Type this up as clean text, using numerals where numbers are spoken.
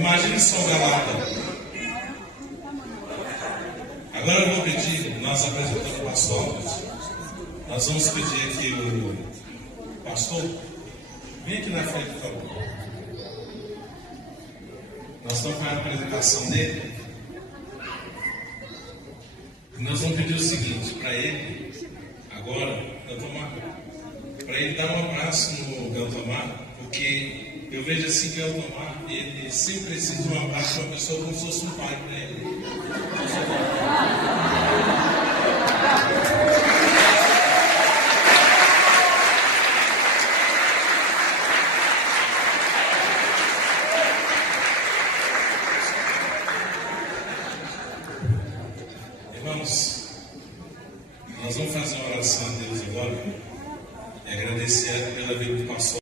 Imagine só Galata. Agora eu vou pedir, nós apresentamos o pastor, nós vamos pedir aqui o pastor, vem aqui na frente, por favor. Nós estamos com a apresentação dele. Nós vamos pedir o seguinte para ele, agora, Galtomar, para ele dar um abraço no Galtomar, porque eu vejo assim que o Galtomar, ele sempre precisa de um abraço de uma pessoa como se fosse um pai para ele. Irmãos, nós vamos fazer uma oração a Deus agora e agradecer pela vida do pastor.